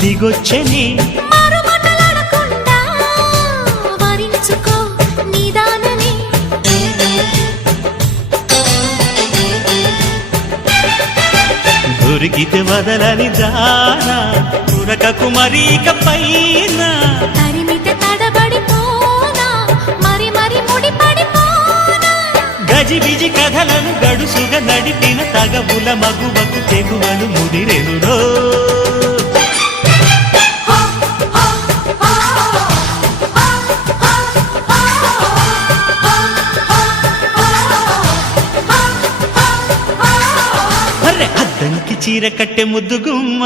దిగొచ్చని దొరికితే వదలని దానా ఉరకకు మరీక పైన తరిమితే తడబడిపోనా మరి మరి ముడిపడిపోనా గజిబిజి కథలను గడుసుగా నడిపిన తగబుల మగువకు తెగువలు ముదిరెనురో అద్దంకి చీర కట్టె ముద్దు గుమ్మ